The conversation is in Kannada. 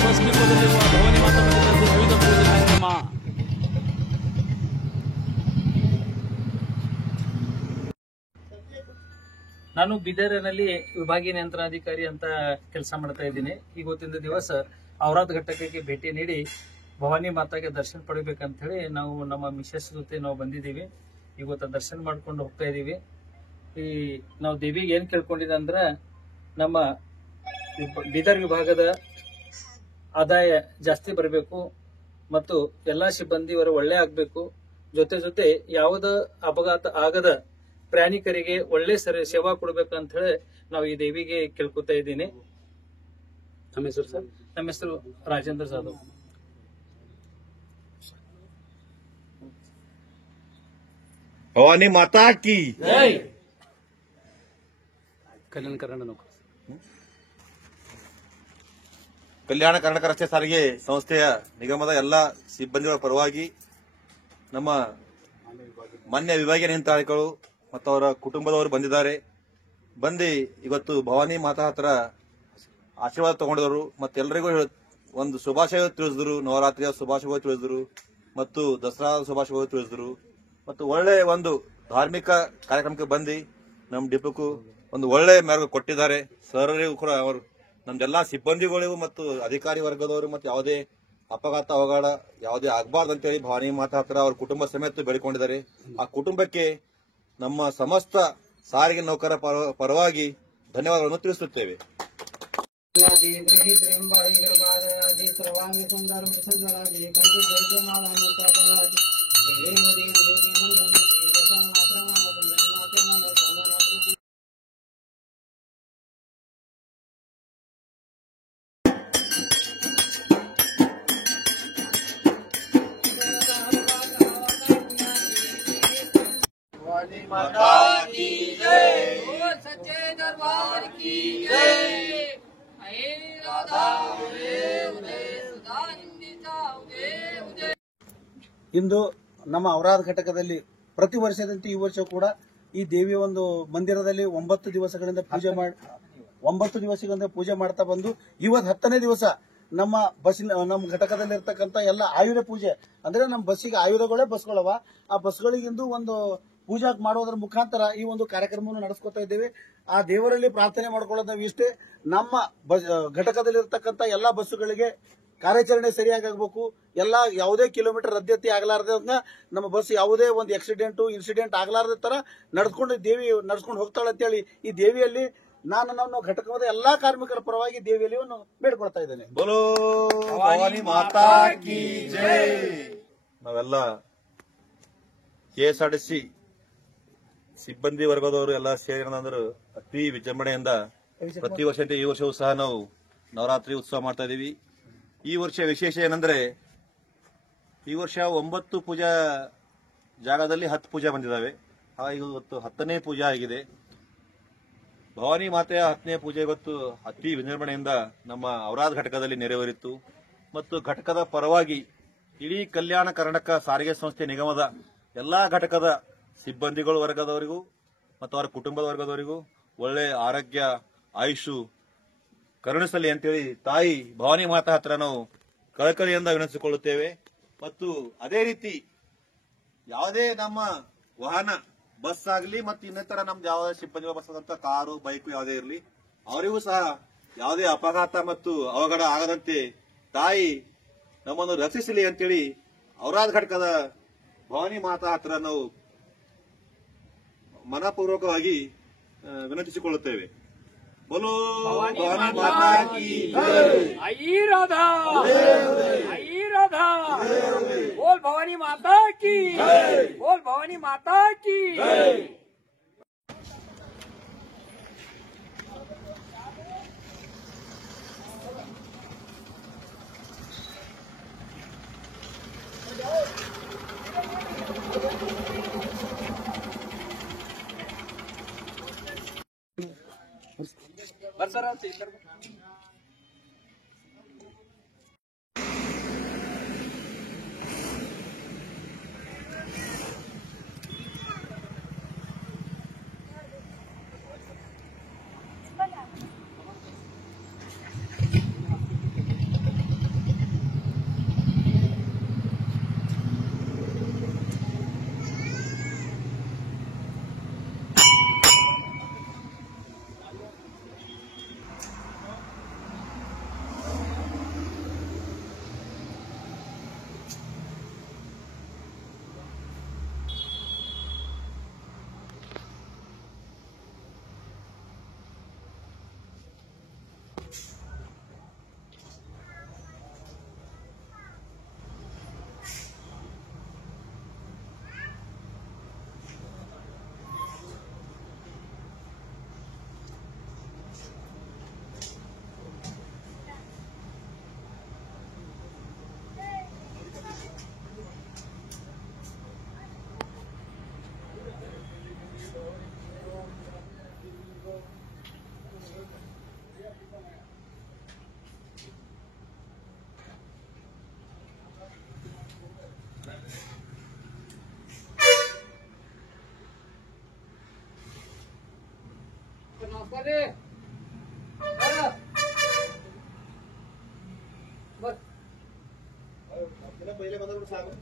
ಸ್ವಸ್ತಿಪದಲ್ಲಿರುವ ಭವಾನಿ ಮಾತಾ ಮಂದಿರದಲ್ಲಿ ಆಯುಧ ಪೂಜೆ ಕಾರ್ಯಕ್ರಮ. ನಾನು ಬೀದರ್ನಲ್ಲಿ ವಿಭಾಗೀಯ ನಿಯಂತ್ರಣಾಧಿಕಾರಿ ಅಂತ ಕೆಲಸ ಮಾಡ್ತಾ ಇದ್ದೀನಿ. ಇವತ್ತಿನ ದಿವಸ ಔರಾದ್ ಘಟಕಕ್ಕೆ ಭೇಟಿ ನೀಡಿ ಭವಾನಿ ಮಾತಾಗೆ ದರ್ಶನ ಪಡಿಬೇಕಂತ ಹೇಳಿ ನಾವು ನಮ್ಮ ಮಿಸಸ್ ಜೊತೆ ನಾವು ಬಂದಿದ್ದೀವಿ. ಇವತ್ತು ದರ್ಶನ ಮಾಡ್ಕೊಂಡು ಹೋಗ್ತಾ ಇದೀವಿ. ಈ ನಾವು ದೇವಿಗೆ ಏನ್ ಕೇಳ್ಕೊಂಡಿದೆ ಅಂದ್ರೆ ನಮ್ಮ ಬೀದರ್ ವಿಭಾಗದ ಆದಾಯ ಜಾಸ್ತಿ ಬರಬೇಕು ಮತ್ತು ಎಲ್ಲಾ ಸಿಬ್ಬಂದಿಯವರು ಒಳ್ಳೆ ಆಗ್ಬೇಕು. ಜೊತೆ ಜೊತೆ ಯಾವುದ ಅಪಘಾತ ಆಗದ ಪ್ರಯಾಣಿಕರಿಗೆ ಒಳ್ಳೆ ಸೇವಾ ಕೊಡ್ಬೇಕಂತ ಹೇಳಿ ನಾವು ಈ ದೇವಿಗೆ ಕೇಳ್ಕೊತಾ ಇದ್ದೀನಿ. ನಮ್ಮ ಹೆಸರು ಸರ್? ನಮ್ಮ ಹೆಸರು ರಾಜೇಂದ್ರ ಜಾಧವ್. ಭವಾನಿ ಮಾತಾ ಕಿ ಜೈ. ಕಲ್ಯಾಣ ಕರ್ನಾಟಕ ಕಲ್ಯಾಣ ಕರ್ನಾಟಕ ರಸ್ತೆ ಸಾರಿಗೆ ಸಂಸ್ಥೆಯ ನಿಗಮದ ಎಲ್ಲಾ ಸಿಬ್ಬಂದಿಗಳ ಪರವಾಗಿ ನಮ್ಮ ಮಾನ್ಯ ವಿಭಾಗೀಯ ನಿಯಂತ್ರಣಗಳು ಮತ್ತು ಅವರ ಕುಟುಂಬದವರು ಬಂದಿದ್ದಾರೆ. ಬಂದು ಇವತ್ತು ಭವಾನಿ ಮಾತಾ ಹತ್ರ ಆಶೀರ್ವಾದ ತಗೊಂಡಿದ್ರು ಮತ್ತು ಎಲ್ಲರಿಗೂ ಒಂದು ಶುಭಾಶಯ ತಿಳಿಸಿದ್ರು. ನವರಾತ್ರಿಯ ಶುಭಾಶಯಗಳು ತಿಳಿಸಿದ್ರು ಮತ್ತು ದಸರಾ ಶುಭಾಶಯಗಳು ತಿಳಿಸಿದ್ರು ಮತ್ತು ಒಳ್ಳೆ ಒಂದು ಧಾರ್ಮಿಕ ಕಾರ್ಯಕ್ರಮಕ್ಕೆ ಬಂದು ನಮ್ಮ ಡಿಪೋಕ್ಕೂ ಒಂದು ಒಳ್ಳೆ ಮೆರಗು ಕೊಟ್ಟಿದ್ದಾರೆ. ಸರ್ರಿಗೂ ಕೂಡ ಅವರು ನಮ್ದೆಲ್ಲಾ ಸಿಬ್ಬಂದಿಗಳಿಗೂ ಮತ್ತು ಅಧಿಕಾರಿ ವರ್ಗದವರು ಮತ್ತು ಯಾವುದೇ ಅಪಘಾತ ಅವಘಡ ಯಾವುದೇ ಆಗಬಾರ್ದು ಅಂತೇಳಿ ಭವಾನಿ ಮಾತಾ ಹತ್ರ ಅವ್ರ ಕುಟುಂಬ ಸಮೇತ ಬೇಡಿಕೊಂಡಿದ್ದಾರೆ. ಆ ಕುಟುಂಬಕ್ಕೆ ನಮ್ಮ ಸಮಸ್ತ ಸಾರಿಗೆ ನೌಕರ ಪರವಾಗಿ ಧನ್ಯವಾದಗಳನ್ನು ತಿಳಿಸುತ್ತೇವೆ. माता की जय, बोल सच्चे दरबार की जय। हे राधा ಇಂದು ನಮ್ಮ ಔರಾದ್ ಘಟಕದಲ್ಲಿ ಪ್ರತಿ ವರ್ಷದಂತೆ ಈ ವರ್ಷ ಕೂಡ ಈ ದೇವಿಯ ಒಂದು ಮಂದಿರದಲ್ಲಿ 9 ದಿವಸಗಳಿಂದ ಪೂಜೆ ಮಾಡ್ತಾ ಬಂದು ಇವತ್ತು 10ನೇ ದಿವಸ ನಮ್ಮ ಘಟಕದಲ್ಲಿ ಇರ್ತಕ್ಕಂಥ ಎಲ್ಲ ಆಯುಧ ಪೂಜೆ ಅಂದ್ರೆ ನಮ್ಮ ಬಸ್ಸಿಗೆ ಆಯುಧಗಳೇ ಬಸ್ಗಳವ ಆ ಬಸ್ಗಳಿಗಿಂದು ಒಂದು ಪೂಜಾ ಮಾಡೋದ್ರ ಮುಖಾಂತರ ಈ ಒಂದು ಕಾರ್ಯಕ್ರಮವನ್ನು ನಡೆಸ್ಕೊತಾ ಇದ್ದೇವೆ. ಆ ದೇವರಲ್ಲಿ ಪ್ರಾರ್ಥನೆ ಮಾಡ್ಕೊಳ್ಳೋದು ನಾವು ಇಷ್ಟೇ, ನಮ್ಮ ಘಟಕದಲ್ಲಿ ಇರ್ತಕ್ಕಂಥ ಎಲ್ಲಾ ಬಸ್ಸುಗಳಿಗೆ ಕಾರ್ಯಾಚರಣೆ ಸರಿಯಾಗಿ ಆಗಬೇಕು. ಎಲ್ಲಾ ಯಾವುದೇ ಕಿಲೋಮೀಟರ್ ರದ್ದತಿ ಆಗಲಾರ್ದಂಗ ನಮ್ಮ ಬಸ್ ಯಾವುದೇ ಒಂದು ಇನ್ಸಿಡೆಂಟ್ ಆಗಲಾರ್ದ ತರ ನಡ್ಸ್ಕೊಂಡು ಹೋಗ್ತಾಳೆ ಅಂತೇಳಿ ಈ ದೇವಿಯಲ್ಲಿ ನಾನು ನಮ್ಮ ಘಟಕದ ಎಲ್ಲಾ ಕಾರ್ಮಿಕರ ಪರವಾಗಿ ದೇವಿಯಲ್ಲಿ ಬೇಡ್ಕೊಳ್ತಾ ಇದ್ದೇನೆ. ಬೋಲೋ ಭವಾನಿ ಮಾತಾ ಕಿ ಜೈ. ನಾವೆಲ್ಲ ಕೆಎಸ್ಆರ್ಟಿಸಿ ಸಿಬ್ಬಂದಿ ವರ್ಗದವರು ಎಲ್ಲ ಸೇರಿ ಅಂದ್ರೆ ಅತಿ ವಿಜೃಂಭಣೆಯಿಂದ ಪ್ರತಿ ವರ್ಷ ಈ ವರ್ಷವೂ ಸಹ ನಾವು ನವರಾತ್ರಿ ಉತ್ಸವ ಮಾಡ್ತಾ ಇದೀವಿ. ಈ ವರ್ಷ ವಿಶೇಷ ಏನಂದ್ರೆ ಈ ವರ್ಷ 9 ಪೂಜಾ ಜಾಗದಲ್ಲಿ 10 ಪೂಜಾ ಬಂದಿದ್ದಾವೆ. ಇವತ್ತು 10ನೇ ಪೂಜಾ ಆಗಿದೆ. ಭವಾನಿ ಮಾತೆಯ 10ನೇ ಪೂಜೆ ಇವತ್ತು ಅತಿ ವಿಜೃಂಭಣೆಯಿಂದ ನಮ್ಮ ಔರಾದ್ ಘಟಕದಲ್ಲಿ ನೆರವೇರಿತ್ತು ಮತ್ತು ಘಟಕದ ಪರವಾಗಿ ಇಡೀ ಕಲ್ಯಾಣ ಕರ್ನಾಟಕ ಸಾರಿಗೆ ಸಂಸ್ಥೆ ನಿಗಮದ ಎಲ್ಲಾ ಘಟಕದ ಸಿಬ್ಬಂದಿಗಳ ವರ್ಗದವರಿಗೂ ಮತ್ತು ಅವರ ಕುಟುಂಬದ ವರ್ಗದವರಿಗೂ ಒಳ್ಳೆ ಆರೋಗ್ಯ ಆಯುಷು ಕರುಣಿಸಲಿ ಅಂತೇಳಿ ತಾಯಿ ಭವಾನಿ ಮಾತಾ ಹತ್ರ ನಾವು ಕಳಕಳಿಯಿಂದ ವಿನಂತಿಸಿಕೊಳ್ಳುತ್ತೇವೆ. ಮತ್ತು ಅದೇ ರೀತಿ ಯಾವುದೇ ನಮ್ಮ ವಾಹನ ಬಸ್ ಆಗಲಿ ಮತ್ತು ಇನ್ನಿತರ ನಮ್ದು ಯಾವುದೇ ಸಿಬ್ಬಂದಿ ಬಸ್ ಆದಂತ ಕಾರು ಬೈಕ್ ಯಾವುದೇ ಇರಲಿ ಅವರಿಗೂ ಸಹ ಯಾವುದೇ ಅಪಘಾತ ಮತ್ತು ಅವಘಡ ಆಗದಂತೆ ತಾಯಿ ನಮ್ಮನ್ನು ರಕ್ಷಿಸಲಿ ಅಂತೇಳಿ ಔರಾದ್ ಘಟಕದ ಭವಾನಿ ಮಾತಾ ಹತ್ರ ನಾವು ಮನಪೂರ್ವಕವಾಗಿ ವಿನಂತಿಸಿಕೊಳ್ಳುತ್ತೇವೆ. बोलो भवानी माता की जय। आई राधा बोल भवानी माता की बोल भवानी माता की ಬರ್ತಾರ ಬರ್ರಿ ಬರ್ पहिले ಬಂದ್ರೆ ಸಾಕು